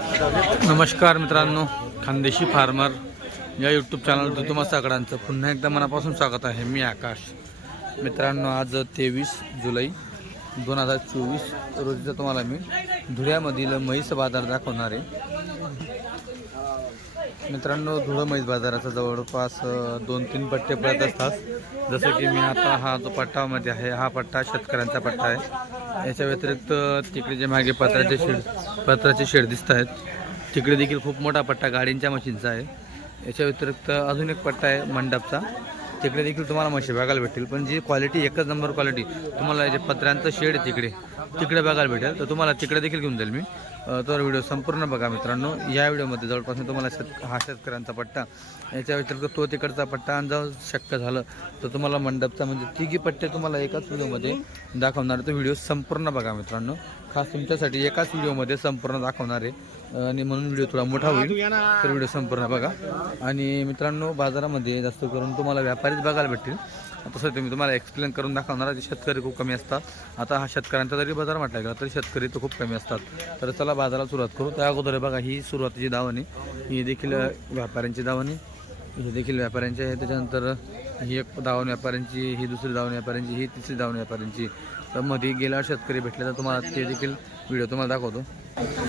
नमस्कार मित्रांनो खानदेशी फार्मर या यूट्यूब चॅनल तुम्हा सगळ्यांचं पुन्हा एकदा मनापासून स्वागत आहे. मी आकाश. मित्रांनो आज तेवीस जुलै दोन हजार चोवीस रोजीचा तुम्हाला मी धुळ्यामधील म्हैस बाजार दाखवणार आहे. मित्रांनो धुळं मैस बाजाराचा जवळपास दोन तीन पट्टे पडत असतात. जसं की मी आता हा जो पट्टामध्ये आहे हा पट्टा शेतकऱ्यांचा पट्टा आहे. याच्या व्यतिरिक्त तिकडे जे मागे पत्राचे शेड पत्राचे शेड दिसत आहेत. तिकडे देखील खूप मोठा पट्टा गाडींच्या मशीनचा आहे. याच्या व्यतिरिक्त अजून एक पट्टा आहे मंडपचा. तिकडे देखील तुम्हाला म्हशी बघायला भेटतील. पण जी क्वालिटी एकच नंबर क्वालिटी तुम्हाला जे पत्र्यांचं शेड आहे तिकडे तिकडे बघायला भेटेल. तर तुम्हाला तिकडे देखील घेऊन जाईल मी. तर व्हिडिओ संपूर्ण बघा मित्रांनो. या व्हिडिओमध्ये जवळपास मी तुम्हाला शेत हा शेतकऱ्यांचा पट्टा याच्या व्यतिरिक्त तो तिकडचा पट्टा आणि जर शक्य झालं तर तुम्हाला मंडपचा म्हणजे तिघी पट्टे तुम्हाला एकाच व्हिडिओमध्ये दाखवणार आहे. तो व्हिडिओ संपूर्ण बघा मित्रांनो. खास तुमच्यासाठी एकाच व्हिडिओमध्ये संपूर्ण दाखवणार आहे. आणि म्हणून व्हिडिओ थोडा मोठा होईल तर व्हिडिओ संपूर्ण बघा. आणि मित्रांनो बाजारामध्ये जास्त करून तुम्हाला व्यापारीच बघायला भेटतील. तसं ते मी तुम्हाला एक्सप्लेन करून दाखवणार आहे. शेतकरी खूप कमी असतात. आता हा शेतकऱ्यांचा जरी बाजार म्हटला गेला तरी शेतकरी तर खूप कमी असतात. तर चला बाजाराला सुरुवात करू. त्या अगोदर बघा ही सुरुवातीची दावणी ही देखील व्यापाऱ्यांची दावणी हे देखील व्यापाऱ्यांची आहे. त्याच्यानंतर ही एक दावण व्यापाऱ्यांची ही दुसरी दावण व्यापाऱ्यांची ही तिसरी दावण व्यापाऱ्यांची. तर मध्ये गेल्यावर शेतकरी भेटले तर तुम्हाला ते देखील व्हिडिओ तुम्हाला दाखवतो.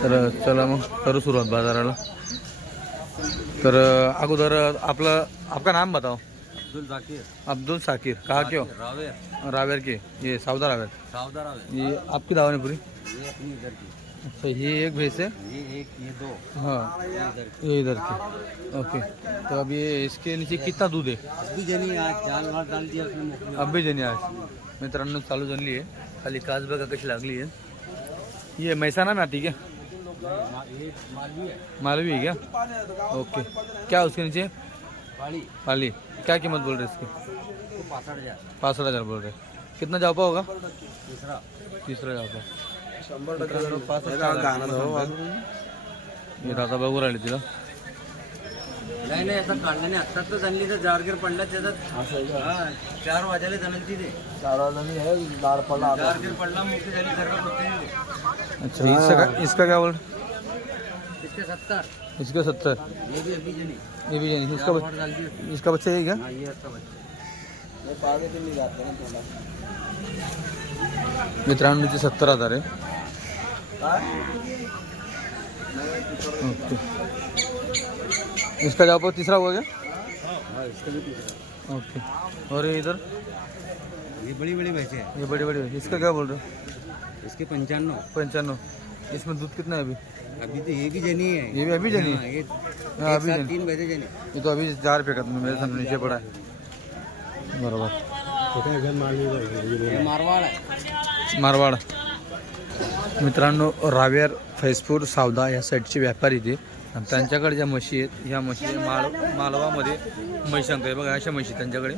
तर चला मग करू सुरुवात बाजाराला. तर अगोदर आपलं आपका नाम बताओ. अब्दुल जाकिर। अब्दुल साकिर कहा क्यों? रावे रावेर के ये सौदा रावेर। सावदा रावे ये आपकी दावण है पूरी? ये अपनी इधर की। अच्छा ये एक भैंस है ये एक ये दो। हाँ ये इधर की। की। ओके तो अब ये इसके नीचे कितना दूध है? अभी जनी आज चाल वार डाल दिया उसने मुख अब भी जणी आज मित्रांनो चालू जनली आहे खाली काच बघा कशी लागली आहे ये मैसाना में आती क्या? मालवी है। मालवी है क्या? ओके क्या उसके नीचे? पाड़ी पाली। क्या कीमत बोल रहे इसकी? पासठ हजार बोल रहे। कितना जापा होगा? तीसरा तिसरा जापा हे दादा बघू राहिले तिला। नाही नाही आता काढलं नाही. आत्ताच तर जणली तर जारगीर पडला त्याच्यात हा, चार वाजायला जणल तिथे जारगीर पडला मोठी झाली सर्व अच्छा इसका इसका क्या बोल? इसके सत्तर. इसका सत्तर. ये भी अभी जनी ये भी नहीं इसका चार बच- वार डाल दी इसका बच्चा है? क्या हाँ ये बच्चा आगे तो नहीं जाते ना थोड़ा। मित्रांनो ते सत्तर हज़ार आहे ओके। इसका जापा तीसरा हुआ क्या? हाँ इसका भी तीसरा। ओके। और ये इधर? ये बड़ी बड़ी भैंसे हैं। ये बड़ी बड़ी है। इसका क्या बोल रहे हो? इसके पंचानवे पंचानवे इसमें दूध कितना है अभी? अभी तो ये भी जनी है। ये भी अभी जनी हाँ, ये अभी जनी। तीन बजे जनी। ये तो अभी चार फेकत में मेरे सामने नीचे पड़ा है। बरोबर। मारवाड़ है। मारवाड। मित्रांनो रावेर फैजपूर सावदा या साईडचे व्यापारी ते आणि त्यांच्याकडे ज्या म्हशी आहेत ह्या म्हशी माल मालवामध्ये म्हशी सांगतोय बघा अशा म्हशी त्यांच्याकडे.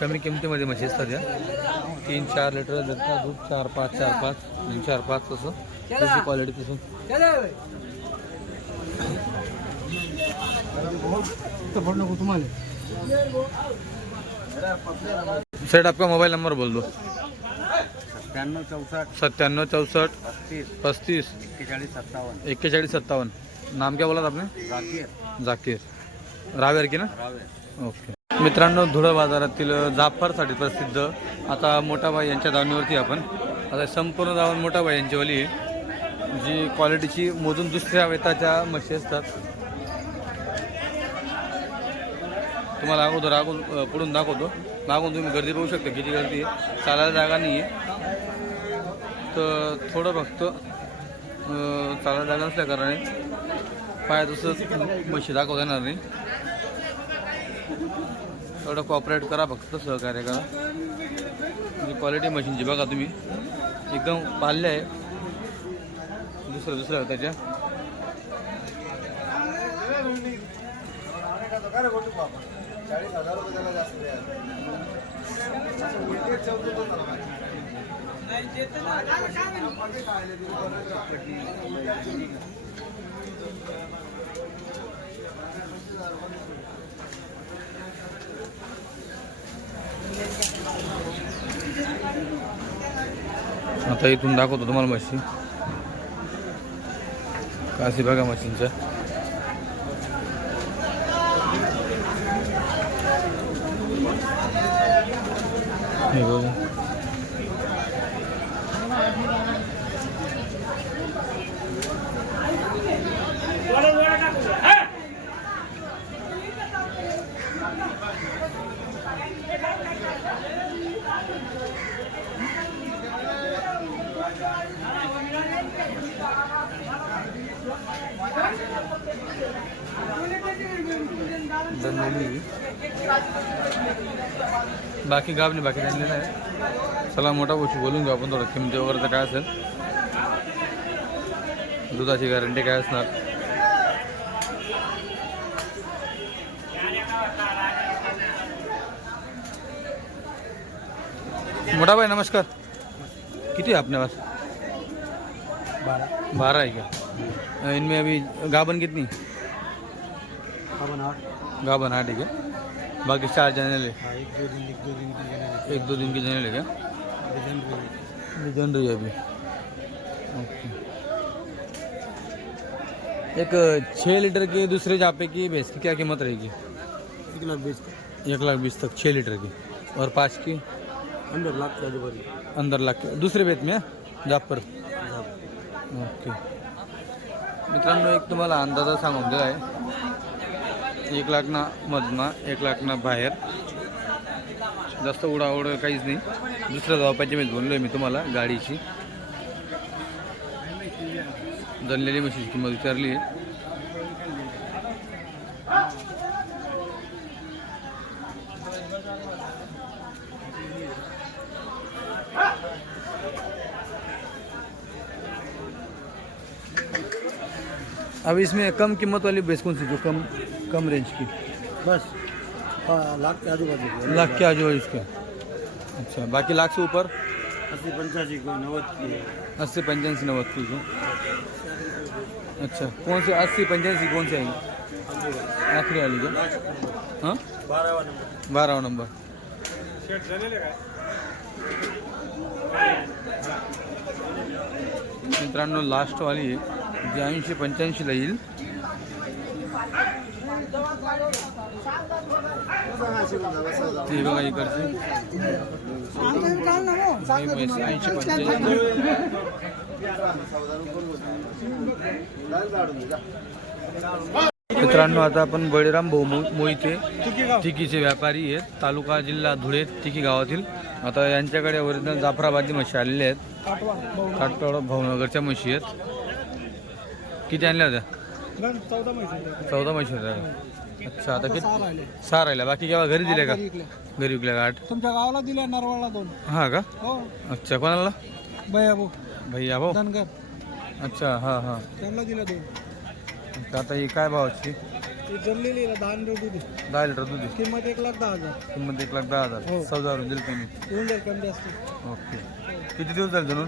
कमी किमतीमध्ये म्हशी असतात या. तीन चार लिटर दूध चार पाच चार पाच तीन चार पाच तसं. तशी क्वालिटी तसं सेट आपका मोबाईल नंबर बोल दो. सत्त्याण्णव चौसष्ट सत्त्याण्णव चौसष्ट पस्तीस पस्तीस एक्केचाळीस सत्तावन्न एक्केचाळीस सत्तावन्न. नाम क्या बोला आपने? जाकीर. जाकीर. रावेर की ना? रावे ओके. मित्रांनो धुळं बाजारातील जाफरसाठी प्रसिद्ध आता मोठाबाई यांच्या दावणीवरती आपण आता संपूर्ण दावण मोठाबाई यांच्यावाली आहे जी क्वालिटीची मोजून दुसऱ्या वेताच्या म्हशी असतात. तुम्हाला अगोदर अगोदर अ, पुढून दाखवतो मागून तुम्ही गर्दी पाहू शकता किती गर्दी आहे चालायला जागा नाही आहे तर थोडं फक्त चालायला जागा नसल्या कारणाने पाय तसंच म्हशी दाखवता येणार नाही थोडं कॉपरेट करा फक्त सहकार्य करा म्हणजे क्वालिटी मशीनची बघा तुम्ही एकदम पाल्य आहे दुसरं दुसरं त्याच्या आता इथून दाखवतो तुम्हाला म्हशी काशी बघा मशीनच्या हे बाकी गाव नाही बाकी जमलेलं आहे चला मोठा गोष्टी बोलून घेऊ आपण थोडं किमती वगैरे तर काय असेल दुधाची गॅरंटी काय असणार मोठा भाई नमस्कार किती है अपने पास बारह बारह है क्या इनमें अभी गाबन कितनी अपन आठ गाबन आठ है क्या बाकी चार जने ले। हाँ एक दो दिन एक दो दिन की जगह एक दो दिन की जने ले क्या रिजन रही है अभी। ओके। एक छः लीटर की दूसरे जापे की भैंस की क्या कीमत रहेगी? एक लाख बीस। एक लाख बीस तक छः लीटर की। और पाँच की? अंदर लाख का अंदर लाख की। दूसरे बेत में जापर। ओके। मित्रांनो एक तुम्हाला अंदाज़ा सांगून दिला आहे एक लाखना मधना एक लाखना बाहेर. जास्त उडावड काहीच नाही. दुसऱ्या धावपाची मी बोललोय मी तुम्हाला गाडीची. जनलेली म्हशीची किंमत विचारली. आहे अब इसमें कम कीमत वाली भैंस कौन सी जो कम कम रेंज की। बस। लाख के आजू बाजू लाख के आजू बाजू इसका। अच्छा बाकी लाख से ऊपर? अस्सी पंचासी कोई नवद की है। अस्सी पंचासी नब्बे की जो। अच्छा कौन से अस्सी पंचासी कौन से आएंगे? आखिरी वाली क्या हाँ? बारह नंबर। बारह नंबर। मित्रांनो लास्टवाली आहे जी ऐंशी पंच्याऐंशीला येईल ती बघा इकडची. ऐंशी पंच्याऐंशी मित्रांनो आता आपण बळीराम भाऊ मोहिते तिकीचे व्यापारी आहेत. तालुका जिल्हा धुळे तिकी गावातील. आता यांच्याकडे ओरिजिनल जाफराबादी म्हशी आलेल्या आहेत. काटवाड भावनगरच्या म्हशी आहेत. किती आणल्या होत्या? चौदा चौदा म्हशी होत्या. अच्छा आता किती सहा राहिल्या बाकी केव्हा घरी दिल्या का? घरी विकल्या का आठ? तुमच्या गावाला दिल्या नरवाळला दोन. हा का? हो. अच्छा कोणाला? बया भाऊ भैया भाऊ धनगर. अच्छा हां हां. त्यांना दिल्या दोन. अच्छा, आता ही काय भावाची? ती जमलेली आहे, दहा अंडे दूध आहे. दहा लिटर दूध आहे. किंमत एक लाख दहा हजार. किंमत एक लाख दहा हजार. हो. चौदा हजार दिली तुम्ही येऊन जाईल कमी जास्त. ओके. किती दिवस झाले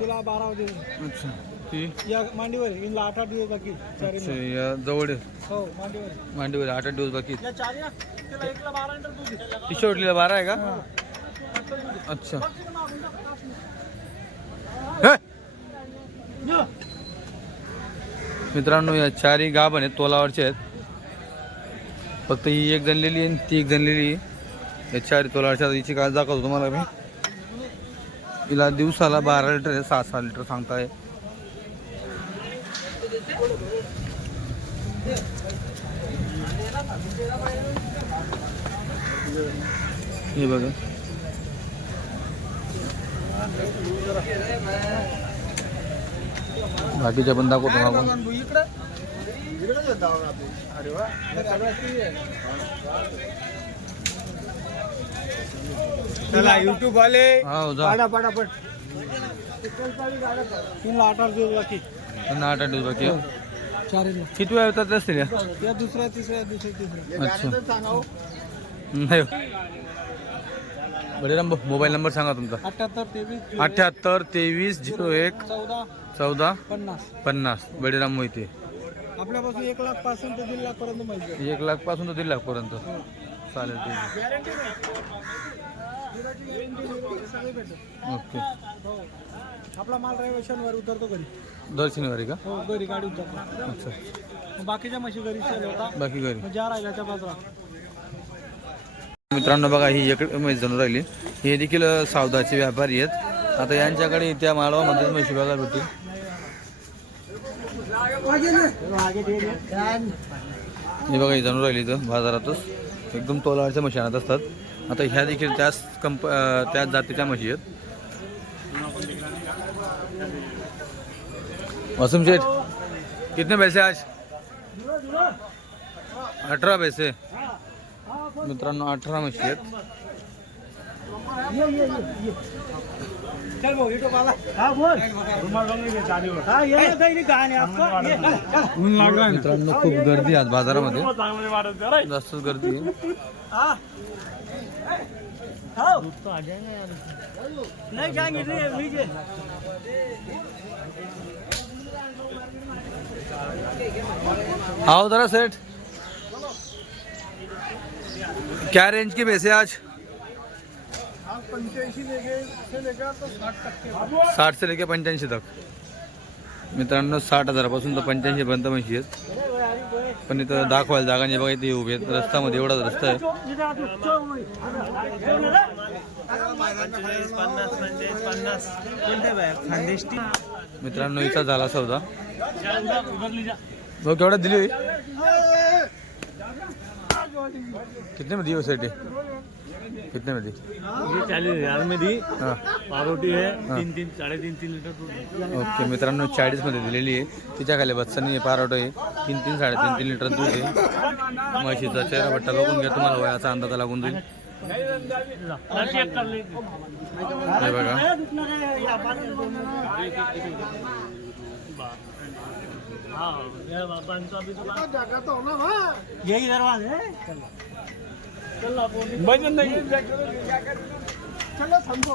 तुला बारा दिवस. अच्छा. ती या मांडीवर आहे. हिला आठ आठ दिवस बाकी चारी अच्छा या जवळ आहे. हो मांडीवर आहे. मांडीवर आठ आठ दिवस बाकी. या चारी एकला बारा लिटर दूध आहे. ती शेवटलीला बारा आहे का अच्छा हे! मित्रांनो या चारही गाभण आहेत तोलावरचे आहेत फक्त ही एक जनलेली आहे आणि ती एक जनलेली आहे या चारी तोलावरच्या. हिची काय दाखवतो तुम्हाला मी हिला दिवसाला बारा लिटर आहे सहा सहा लिटर सांगताय हे बघा. बाकीच्या पण दाखवतो आपण. अरे वा चला युट्यूब जा. पाडा पाडा पट. तीन आठ आठ दिवस बाकी. त्यांना आठ आठ दिवस बाकी आहे. किती वेळ येतात असतील या अच्छा. नाही बळीराम भाऊ मोबाईल नंबर सांगा तुमचा. अठ्याहत्तर तेवीस अठ्याहत्तर तेवीस झिरो एक चौदा चौदा पन्नास. पन्नास. बळीराम मोहिते आपल्यापासून एक लाखपासून ते दीड लाख पर्यंत माहिती एक लाखपासून तर दीड लाख पर्यंत चालेल ठीक आहे. ओके. आपला माल रविवार शनिवारी उतरतो घरी. दर शनिवारी का? हो घरी गाडी उतरतो. अच्छा. मग बाकीच्या म्हशी घरी सेल होता. बाकी घरी. मग ज्या राहिल्या त्या बाजूला. मित्रांनो बघा ही एक म्हैस जणू राहिली. हे देखील सावदाचे व्यापारी आहेत. आता यांच्याकडे त्या माळवामध्ये म्हशी बघायला भेटतील. हे बघा ही जणू राहिली इथं बाजारातच. एकदम तोलाच्या म्हशी आणत असतात. आता ह्या देखील त्याच कंप त्याच जातीच्या म्हशी आहेत. वसम शेठ कितने पैसे आज? अठरा पैसे. मित्रांनो अठरा म्हशी आहेत. मित्रांनो खूप गर्दी आज बाजारामध्ये. गर्दी हाँ. हाँ. जाएंगे नहीं लीजिए आओ जरा सेठ क्या रेंज की भैंसे आज? से लेकर तो साठ तक साठ से लेके पंच्याऐंशी तक. मित्रांनो साठ हजारापासून तर पंच्याऐंशी पर्यंत म्हशी आहेत. पण इथं दाखवायला जागा नाही. बघा इथे उभे आहेत. रस्त्यामध्ये एवढाच रस्ता आहे. पन्नास पन्नास मित्रांनो इथं झाला सौदा. भाऊ केवढा दिली होई? कितने में दी कितने में दी? ये चालीस हजार में दी। हाँ। पारोटी है तीन तीन साढ़े तीन तीन लीटर दूध ओके मित्रांनो चाळीसमध्ये दिलेली आहे. तिच्या खाली बच्चानी आहे पारोट आहे. तीन तीन साडेतीन तीन लिटर दूध आहे. म्हशीचा चेहरा बट्टा बघून घ्या तुम्हाला वयाचा अंदाजा लागून जाईल. लीजिए हे बघा यही दरवाजा है. भजन नहीं। चलो समझो।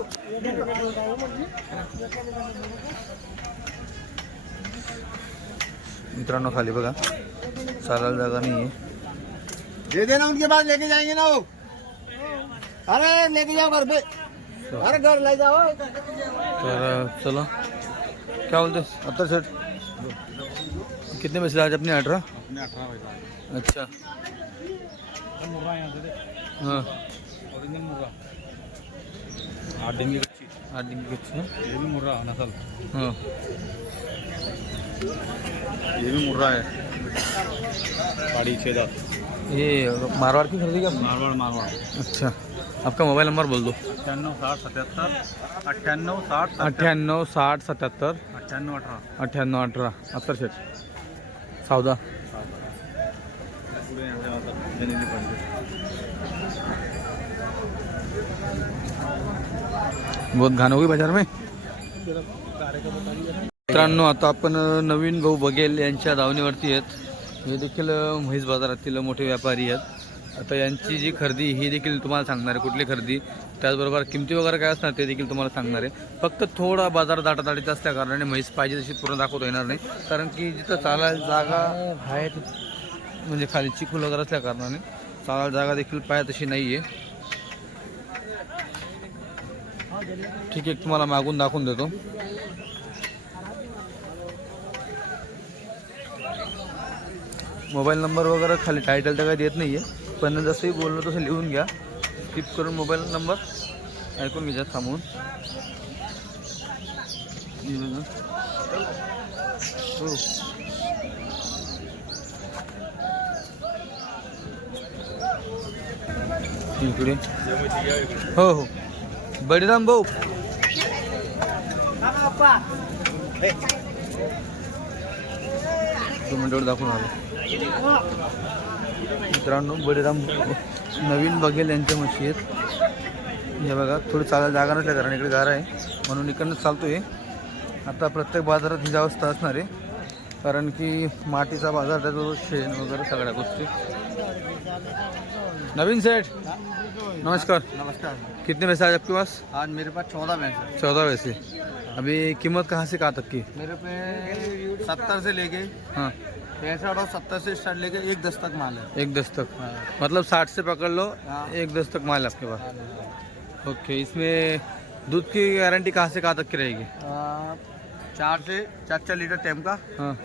मित्रांनो खाली बघा. चालायला जागा नाही दे देना उनके पास लेके जाएँगे ना वो। अरे लेके जाओ घर पे। अरे घर ले जाओ। तर चला। क्या बोलते अत्तर सेठ। कितने बजे आज अपने अठारह अच्छा। हाँ। आठ दिन की कच्ची आठ दिन की कच्ची ये भी मुर्रा नसल हाँ। ये भी मुर्रा है। साड़ी छः दांत। ये मारवाड़ की खरीदी क्या मारवाड़ मारवाड़। अच्छा। आपका मोबाइल नंबर बोल दो। अठ्ठ्याण्णव साठ सतहत्तर अठ्ठ्याण्णव साठ अठ्ठ्याण्णव साठ सत्याहत्तर अठ्ठ्याण्णव अठरा अठ्ठ्याण्णव अठरा अत्तर शेठ सौदा हातात बहुत घाण होगी बाजार में। मित्रांनो आता आपण नवीन भाऊ बघेल यांच्या दावणीवरती आहेत. हे देखील म्हैस बाजारातील मोठे व्यापारी आहेत. आता यांची जी खरेदी ही देखील तुम्हाला सांगणार आहे कुठली खरेदी. त्याचबरोबर किमती वगैरे काय असणार ते देखील तुम्हाला सांगणार आहे. फक्त थोडा बाजार दाटादाटीचा असल्या कारणाने म्हैस पाहिजे तशी पूर्ण दाखवता येणार नाही. कारण की जिथं चालायला जागा आहे म्हणजे खाली चिखल वगैरे असल्या कारणाने चालायला जागा देखील पाहिजे तशी नाही आहे ठीक आहे तुम्हाला मागून दाखवून देतो. मोबाईल नंबर वगैरे खाली टायटल तर काही देत नाही आहे पण जसंही बोललो तसं लिहून घ्या. टिप करून मोबाईल नंबर. ऐकून घ्या थांबून हो. इकडे. हो हो. बळीराम भाऊ. दोन मिनिटावर दाखवून आलो. मित्रांनो बळीराम नवीन बघेल यांच्या म्हशी आहेत. हे बघा थोडी चालायला जागा नसल्या कारण इकडे गारा आहे. म्हणून इकडनं चालतोय. आता प्रत्येक बाजारात ही अवस्था असणार आहे. कारण की मातीचा बाजार त्याचा शेण वगैरे सगळ्या गोष्टी. नवीन सेठ नमस्कार। नमस्कार। कितने पैसे आज आपके पास? आज मेरे पास चौदह पैसे चौदह पैसे। अभी कीमत कहाँ से कहाँ तक की? मेरे पे सत्तर से लेके हाँ। पैंसठ और सत्तर से स्टार्ट लेके एक दस तक माल है। एक दस तक। हाँ। मतलब साठ से पकड़ लो हाँ। एक दस तक माल है आपके पास। ओके इसमें दूध की गारंटी कहाँ से कहाँ तक की रहेगी? चार से चार चार लीटर टाइम का। हाँ।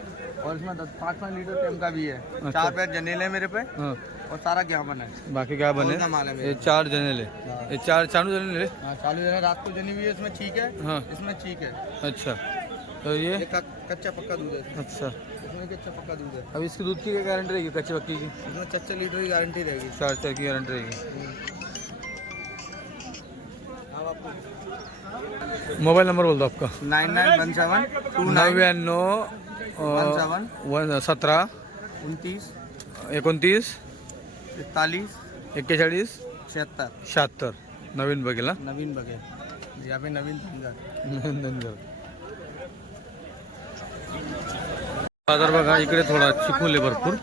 और इसमें पाँच पाँच लीटर टाइम का भी है। अच्छा। चार पैर जनेल है मेरे पे। हाँ। और सारा ज्ञापन है? बाकी क्या बने? है ये चार जनेले। ये चार चालू जनेले हाँ, चालू है रात को जनी हुई है इसमें ठीक है। हाँ। इसमें ठीक है। अच्छा। तो ये? ये कच्चा पक्का दूध है। अच्छा। इसमें कच्चा पक्का दूध है। अब इसकी दूध की क्या गारंटी रहेगी कच्ची पक्की की? इसमें चार चार लीटर की गारंटी रहेगी। चार चार की गारंटी रहेगी। मोबाईल नंबर बोलतो आपका। Nine nine one seven two nine नव्याण्णव वन सतरा. उनतीस. एकोणतीस. इकतालीस एक्केचाळीस. छिहत्तर शहात्तर. नवीन बघेल नवीन बघे यहाँ पे नवीन धनगर बाजार बघा इकडे थोडा चिखोल भरपूर.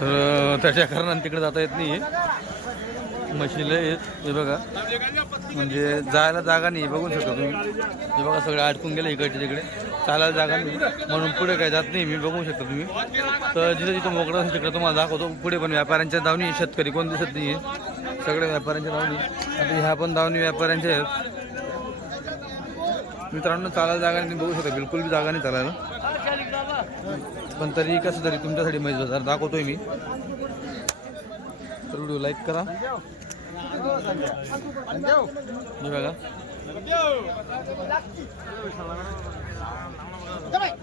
तर त्याच्या कारणाने तिकडे जाता येत नाही म्हशीला येत हे बघा. म्हणजे जायला जागा नाही बघू शकता तुम्ही. हे बघा सगळे अडकून गेले इकडचे तिकडे. चालायला जागा नाही. म्हणून पुढे काय जात नाही. मी बघू शकता तुम्ही. तर जिथं जिथं मोकळं असेल तिकडे तुम्हाला दाखवतो. पुढे पण व्यापाऱ्यांच्या दावणी शेतकरी कोण दिसत नाही सगळ्या व्यापाऱ्यांच्या दावणी आता ह्या पण दावणी व्यापाऱ्यांच्या आहेत. मित्रांनो चालायला जागा नाही. तुम्ही बघू शकता. बिलकुल बी जागा नाही चालायला. पण तरी कसं तरी तुमच्यासाठी मैज बाजार दाखवतोय मी. तर व्हिडिओ लाईक करा. बघा. やばい